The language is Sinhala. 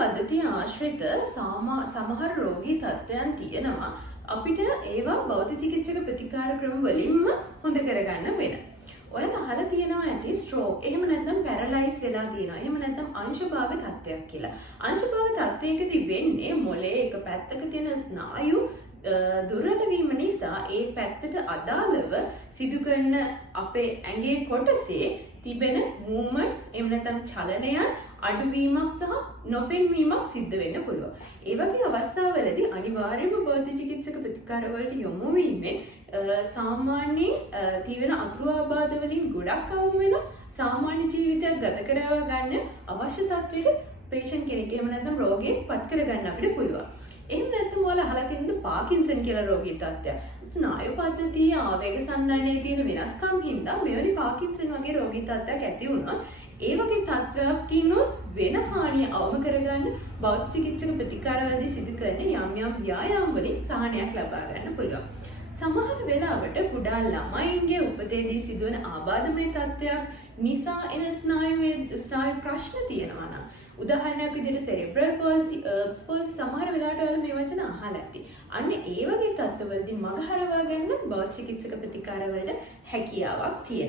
පද්ධතිය ආශ්‍රිත සමහර රෝගී තත්ත්වයන් තියෙනවා. අපිට ඒවා බෞද්ධ චිකිත්සක ප්‍රතිකාර ක්‍රම වලින්ම හොඳ කරගන්න වෙන. ඔයාලා අහලා තියෙනවා ඇති ස්ට්‍රෝක් එහෙම නැත්නම් පැරලයිස් වෙලා තියෙනවා. එහෙම නැත්නම් අංශභාග තත්ත්වයක් කියලා. අංශභාග තත්ත්වයකදී වෙන්නේ මොළයේ එක පැත්තක තියෙන ස්නායු දුර්වල වීම නිසා ඒ පැත්තට අදාළව සිදු කරන අපේ ඇඟේ කොටසේ තිබෙන මූව්මන්ට්ස් එහෙම නැත්නම් චලනයන් අඩුවීමක් සහ නොපෙන්වීමක් සිද්ධ වෙන්න පුළුවන්. ඒ වගේ අවස්ථාවලදී අනිවාර්යයෙන්ම බෞද්ධ චිකිත්සක ප්‍රතිකාර වලට යොමු වීමෙන් සාමාන්‍යයෙන් තියෙන අතුරු ආබාධ වලින් ගොඩක් අවම වෙලා සාමාන්‍ය ජීවිතයක් ගත කරවා ගන්න අවශ්‍ය තත්ත්වයට පේෂන්ට් කෙනෙක් එහෙම නැත්නම් රෝගියෙක් පත් කරගන්න අපිට පුළුවන්. එහෙම නැත්නම් ඔයාලා අහලා තියෙනද පාකින්සන් කියලා රෝගී තත්ත්වයක්. ස්නායු පද්ධතියේ ආවේග සම්නයනයේ තියෙන වෙනස්කම් හින්දා මෙවැනි පාකින්සන් වගේ රෝගී තත්ත්වයක් ඇති වුණොත් ඒ වගේ තත්ත්වයක් කිනොත් වෙන හානිය අවම කරගන්න බෞද්ධ චිකිත්සක ප්‍රතිකාරවලදී සිදු කරන යම් ව්‍යායාම වලින් සහනයක් ලබා ගන්න පුළුවන්. සමහර වෙලාවට කුඩා ළමයින්ගේ උපතේදී සිදුවන ආබාධමය තත්ත්වයක් නිසා එන ස්නායු ප්‍රශ්න තියෙනවා නම් උදාහරණයක් විදිහට cerebral palsy, Erb's palsy සමහර වෙලාවට ඔයාලා මේ වචන අහලා ඇති. අන්න ඒ වගේ තත්ත්වවලදී මග හරවා ගන්න බෞද්ධ චිකිත්සක ප්‍රතිකාරවලට හැකියාවක් තියෙනවා.